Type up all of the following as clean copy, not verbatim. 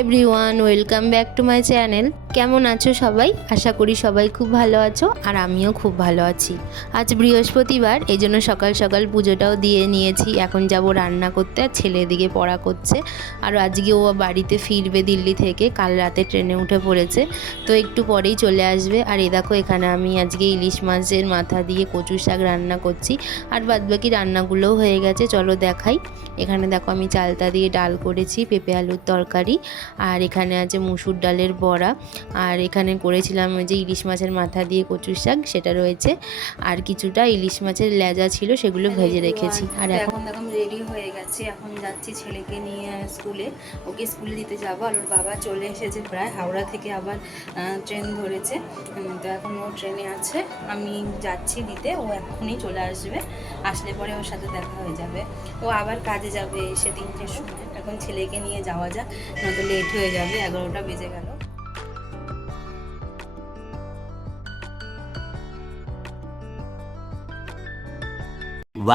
Everyone, welcome back to my channel. কেমন আছো সবাই? আশা করি সবাই খুব ভালো আছো, আর আমিও খুব ভালো আছি। আজ বৃহস্পতিবার, এই জন্য সকাল সকাল পুজোটাও দিয়ে নিয়েছি। এখন যাব রান্না করতে, আর ছেলে দিকে পড়া করছে। আর আজকে ও বাড়িতে ফিরবে দিল্লি থেকে, কাল রাতে ট্রেনে উঠে পড়েছে, তো একটু পরেই চলে আসবে। আর এই দেখো, এখানে আমি আজকে ইলিশ মাছের মাথা দিয়ে কচু শাক রান্না করছি, আর বাদবাকি রান্নাগুলোও হয়ে গেছে, চলো দেখাই। এখানে দেখো, আমি চালতা দিয়ে ডাল করেছি, পেঁপে আলুর তরকারি, আর এখানে আছে মুসুর ডালের বড়া, আর এখানে করেছিলাম ওই যে ইলিশ মাছের মাথা দিয়ে কচুর শাক, সেটা রয়েছে। আর কিছুটা ইলিশ মাছের লেজা ছিল, সেগুলো ভেজে রেখেছি। আর এখন দেখো আমি রেডি হয়ে গেছি, এখন যাচ্ছি ছেলেকে নিয়ে স্কুলে, ওকে স্কুলে দিতে যাবো। আর ওর বাবা চলে এসেছে প্রায়, হাওড়া থেকে আবার ট্রেন ধরেছে, তো এখন ও ট্রেনে আছে, আমি যাচ্ছি দিতে, ও এখনই চলে আসবে। আসলে পরে ওর সাথে দেখা হয়ে যাবে, ও আবার কাজে যাবে এসে 3টের সময়। এখন ছেলেকে নিয়ে যাওয়া যাক, নয়তো লেট হয়ে যাবে, 11টা বেজে গেল।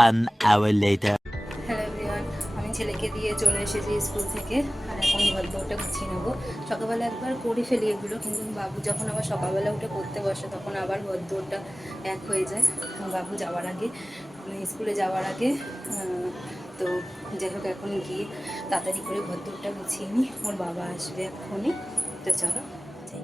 One hour later. Hello everyone, আমি ছেলেকে দিয়ে চলে এসেছি স্কুল থেকে, আর এখন ঘরদোরটা গুছিয়ে নেবো। সকালবেলা একবার করে ফেলি এগুলো, কিন্তু বাবু যখন আবার সকালবেলা উঠে পড়তে বসে, তখন আবার ঘরদোরটা এক হয়ে যায় বাবু যাওয়ার আগে, স্কুলে যাওয়ার আগে। তো যাই হোক, এখন গিয়ে তাড়াতাড়ি করে ঘরদোরটা গুছিয়ে নিই, ওর বাবা আসবে এক্ষুনি, তো চলো যাই।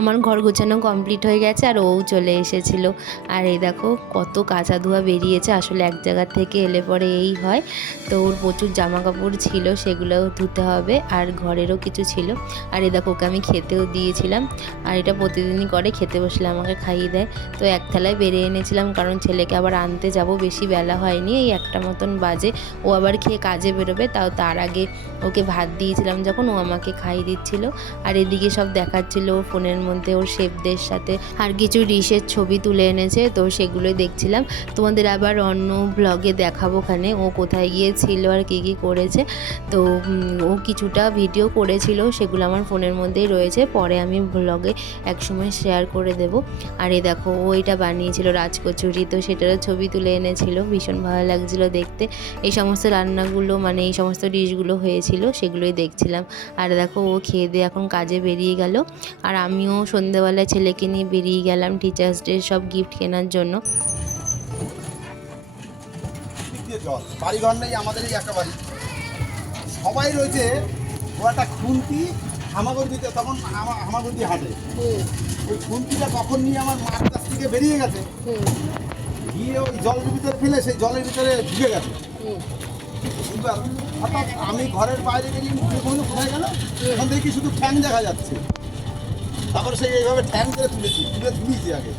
আমার ঘর গোছানো কমপ্লিট হয়ে গেছে, আর ও চলে এসেছিলো। আর এই দেখো, কত কাঁচা ধোয়া বেরিয়েছে, আসলে এক জায়গা থেকে এলে পরে এই হয়। তো ওর প্রচুর জামা কাপড় ছিল, সেগুলোও ধুতে হবে, আর ঘরেরও কিছু ছিল। আর এই দেখো, ওকে আমি খেতেও দিয়েছিলাম, আর এটা প্রতিদিনই করে, খেতে বসলে আমাকে খাইয়ে দেয়। তো এক থালায় বেড়ে এনেছিলাম, কারণ ছেলেকে আবার আনতে যাব, বেশি বেলা হয়নি, এই 1টা মতন বাজে। ও আবার খেয়ে কাজে বেরোবে, তার আগে ওকে ভাত দিয়েছিলাম যখন, ও আমাকে খাইয়ে দিচ্ছিল। আর এদিকে সব দেখাচ্ছিল ওর ফোনের মধ্যে, ওর শেফদের সাথে আর কিছু ডিশের ছবি তুলে এনেছে, তো সেগুলোই দেখছিলাম। তোমাদের আবার অন্য ব্লগে দেখাবো ওখানে ও কোথায় গিয়েছিল আর কী কী করেছে। তো ও কিছুটা ভিডিও করেছিল, সেগুলো আমার ফোনের মধ্যেই রয়েছে, পরে আমি ব্লগে একসময় শেয়ার করে দেব। আর এই দেখো, ও এটা বানিয়েছিল রাজকচুরি, তো সেটারও ছবি তুলে এনেছিল, ভীষণ ভালো লাগছিলো দেখতে। এই সমস্ত রান্নাগুলো, মানে এই সমস্ত ডিশগুলো হয়েছিল, সেগুলোই দেখছিলাম। আর দেখো, ও খেয়ে দিয়ে এখন কাজে বেরিয়ে গেল, আর আমিও সন্ধ্যেবেলায় ছেলেকে নিয়ে বেরিয়ে গেলাম টিচার্স ডে সব গিফট কেনার জন্য। বাড়িঘর নেই আমাদের, এই একটা বাড়ি সবাই রয়েছে। ও একটা খুন্তি হামাগুড়ি দিতে, তখন হামাগুড়ি দিয়ে হাঁটে, ওই খুন্তিটা কখন নিয়ে আমার মার কাছ থেকে বেরিয়ে গেছে, গিয়ে ওই জলের ভিতরে ফেলে সেই জলের ভিতরে ঢুকে গেছে। হঠাৎ আমি ঘরের বাইরে গেলি, কোথায় গেল, এখন দেখি শুধু ঠ্যাং দেখা যাচ্ছে। তারপরে সেই এইভাবে ঠ্যাং করে তুলেছি আগে।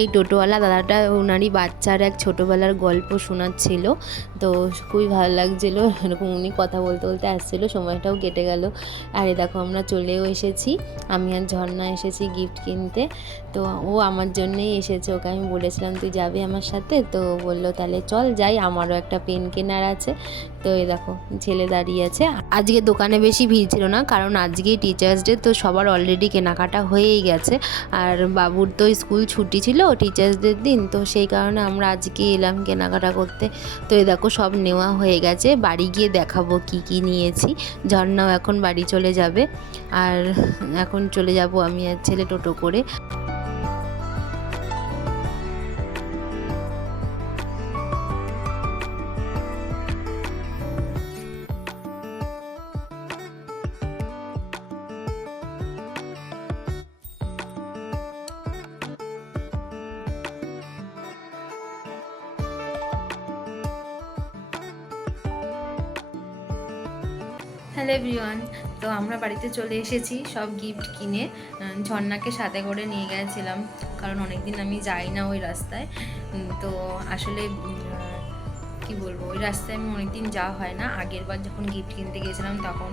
এই টোটোওয়ালা দাদাটা ওনারই বাচ্চার এক ছোটোবেলার গল্প শোনাচ্ছিল, তো খুবই ভালো লাগছিলো, এরকম উনি কথা বলতে বলতে আসছিলো, সময়টাও কেটে গেল। আর এই দেখো, আমরা চলেও এসেছি, আমি আর ঝর্ণা এসেছি গিফট কিনতে। তো ও আমার জন্যেই এসেছে, ওকে আমি বলেছিলাম তুই যাবি আমার সাথে, তো বললো তাহলে চল যাই, আমারও একটা পেন কেনার আছে। তো এই দেখো, ছেলে দাঁড়িয়ে আছে। আজকে দোকানে বেশি ভিড় ছিল না, কারণ আজকেই টিচার্স ডে, তো সবার অলরেডি কেনাকাটা হয়েই গেছে। আর বাবুর তো স্কুল ছুটি ছিল টিচার্স ডের দিন, তো সেই কারণে আমরা আজকে এলাম কেনাকাটা করতে। তো এই দেখো, সব নেওয়া হয়ে গেছে, বাড়ি গিয়ে দেখাবো কি কি নিয়েছি। ঝর্ণাও এখন বাড়ি চলে যাবে, আর এখন চলে যাব আমি আর ছেলে টোটো করে। হ্যালো এভরিওয়ান, তো আমরা বাড়িতে চলে এসেছি সব গিফট কিনে। ঝর্ণাকে সাথে করে নিয়ে গেছিলাম, কারণ অনেক দিন আমি যাই না ওই রাস্তায়। তো আসলে কি বলবো, ওই রাস্তায় আমি অনেকদিন যাওয়া হয় না। আগের বার যখন গিফট কিনতে গিয়েছিলাম তখন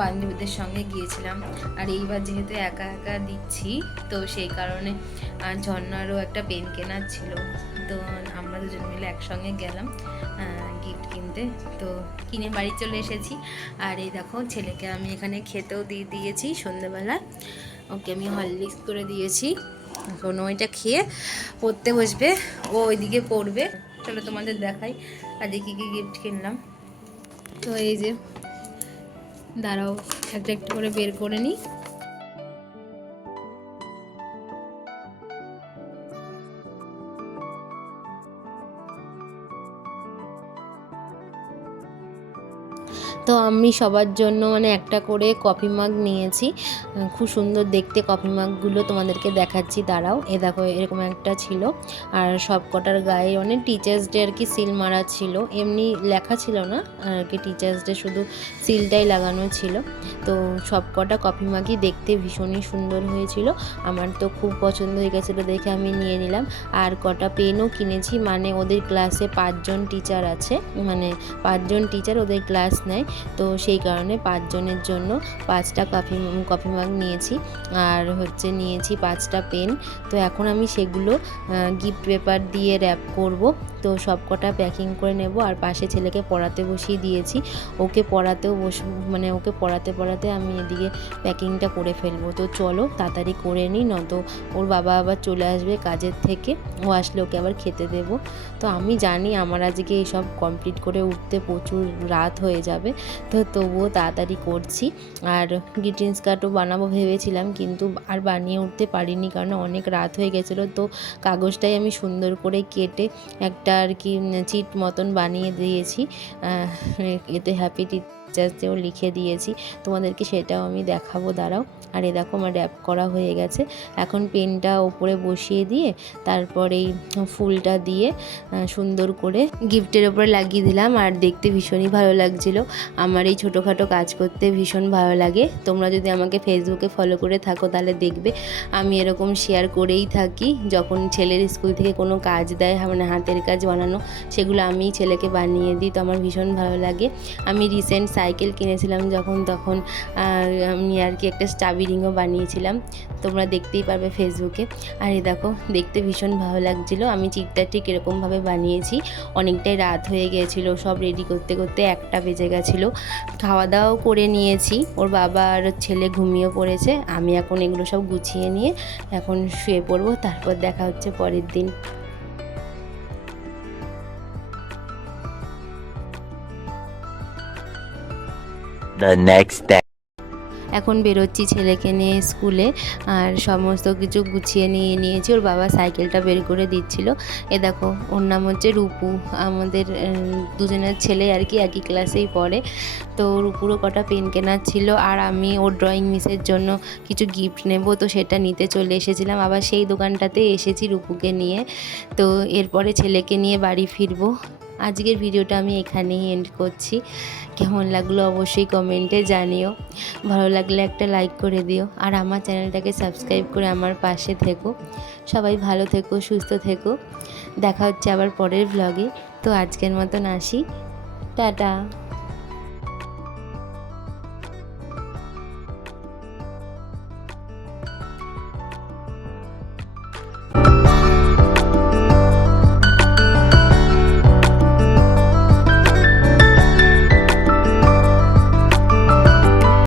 বান্ধবীদের সঙ্গে গিয়েছিলাম, আর এইবার যেহেতু একা একা দিচ্ছি তো সেই কারণে ঝর্ণারও একটা পেন কেনার ছিল, তো আমরা দুজন মিলে একসঙ্গে গেলাম গিফট কিনতে। তো কিনে বাড়ি চলে এসেছি। আর এই দেখো ছেলেকে আমি এখানে খেতেও দিয়ে দিয়েছি সন্ধ্যেবেলা, ওকে আমি হরলিক্স করে দিয়েছি। এখন ওইটা খেয়ে পড়তে বসবে, ও ওইদিকে পড়বে। চলো তোমাদের দেখাই আজকে কী কী গিফট কিনলাম। তো এই যে দাঁড়াও একটা একটা করে বের করে নিই। তো আমি সবার জন্য মানে একটা করে কফি মাগ নিয়েছি, খুব সুন্দর দেখতে কফি মাগগুলো, তোমাদেরকে দেখাচ্ছি দাঁড়াও। এ দেখো এরকম একটা ছিল, আর সব কটার গায়ে অনেক টিচার্স ডে আর কি সিল মারা ছিল, এমনি লেখা ছিল না আর কি, টিচার্স ডে শুধু সিলটাই লাগানো ছিল। তো সব কটা কফি মাগই দেখতে ভীষণই সুন্দর হয়েছিল, আমার তো খুব পছন্দ হয়ে গেছিলো দেখে আমি নিয়ে নিলাম। আর কটা পেনও কিনেছি, মানে ওদের ক্লাসে 5 জন টিচার আছে, মানে 5 জন টিচার ওদের ক্লাস নেয়, তো সেই কারণে 5 জনের জন্য 5টা কফি মাগ নিয়েছি, আর হচ্ছে নিয়েছি 5টা পেন। তো এখন আমি সেগুলো গিফট পেপার দিয়ে র্যাপ করব, তো সব কটা প্যাকিং করে নেব। আর পাশে ছেলেকে পড়াতে বসিয়ে দিয়েছি, ওকে পড়াতেও মানে ওকে পড়াতে পড়াতে আমি এদিকে প্যাকিংটা করে ফেলবো। তো চলো তাড়াতাড়ি করে নিই, নয়তো ওর বাবা আবার চলে আসবে কাজের থেকে, ও আসলে ওকে আবার খেতে দেবো। তো আমি জানি আমার আজকে এইসব কমপ্লিট করে উঠতে প্রচুর রাত হয়ে যাবে, তো তবুও তাড়াতাড়ি করছি। আর গ্রিটিংস কার্ডও বানাবো ভেবেছিলাম, কিন্তু আর বানিয়ে উঠতে পারিনি কারণ অনেক রাত হয়ে গেছিলো। তো কাগজটাই আমি সুন্দর করে কেটে একটা আর কি চিট মতন বানিয়ে দিয়েছি, এতে হ্যাপি টিচার্স ডেও লিখে দিয়েছি, তোমাদেরকে সেটাও আমি দেখাবো দাঁড়াও। আর এ দেখো আমার র্যাপ করা হয়ে গেছে, এখন পেনটা ওপরে বসিয়ে দিয়ে তারপর এই ফুলটা দিয়ে সুন্দর করে গিফটের ওপরে লাগিয়ে দিলাম। আর দেখতে ভীষণই ভালো লাগছিলো, আমার এই ছোটোখাটো কাজ করতে ভীষণ ভালো লাগে। তোমরা যদি আমাকে ফেসবুকে ফলো করে থাকো তাহলে দেখবে আমি এরকম শেয়ার করেই থাকি, যখন ছেলের স্কুল থেকে কোনো কাজ দেয় মানে হাতের কাজ বানানো, সেগুলো আমি ছেলেকে বানিয়ে দিই, তো আমার ভীষণ ভালো লাগে। আমি রিসেন্ট সাইকেল কিনেছিলাম যখন, তখন আমি আর কি একটা স্টাবি রিংও বানিয়েছিলাম, তোমরা দেখতেই পারবে ফেসবুকে। আর এই দেখো দেখতে ভীষণ ভালো লাগছিলো, আমি চিটটা ঠিক এরকমভাবে বানিয়েছি। অনেকটাই রাত হয়ে গিয়েছিলো, সব রেডি করতে করতে 1টা বেজে গেছিলো। খাওয়া দাওয়াও করে নিয়েছি, ওর বাবা আর ছেলে ঘুমিয়ে পড়েছে, আমি এখন এগুলো সব গুছিয়ে নিয়ে এখন শুয়ে পড়বো, তারপর দেখা হচ্ছে পরের দিন। The next day. এখন বেরোচ্ছি ছেলেকে নিয়ে স্কুলে, আর সমস্ত কিছু গুছিয়ে নিয়ে নিয়েছি, ওর বাবা সাইকেলটা বের করে দিচ্ছিল। এ দেখো ওর নাম হচ্ছে রূপু, আমাদের দুজনের ছেলে আর কি একই ক্লাসেই পড়ে। তো রূপুরও কটা পেন কেনার ছিল, আর আমি ওর ড্রয়িং মিসের জন্য কিছু গিফট নেব, তো সেটা নিতে চলে এসেছিলাম, আবার সেই দোকানটাতে এসেছি রূপুকে নিয়ে। তো এরপরে ছেলেকে নিয়ে বাড়ি ফিরবো। আজকের ভিডিওটা আমি এখানেই এন্ড করছি, কেমন লাগলো অবশ্যই কমেন্টে জানিও, ভালো লাগলে একটা লাইক করে দিও, আর আমার চ্যানেলটাকে সাবস্ক্রাইব করে আমার পাশে থেকো। সবাই ভালো থেকো, সুস্থ থেকো, দেখা হচ্ছে আবার পরের ব্লগে। তো আজকের মতন আসি, টাটা।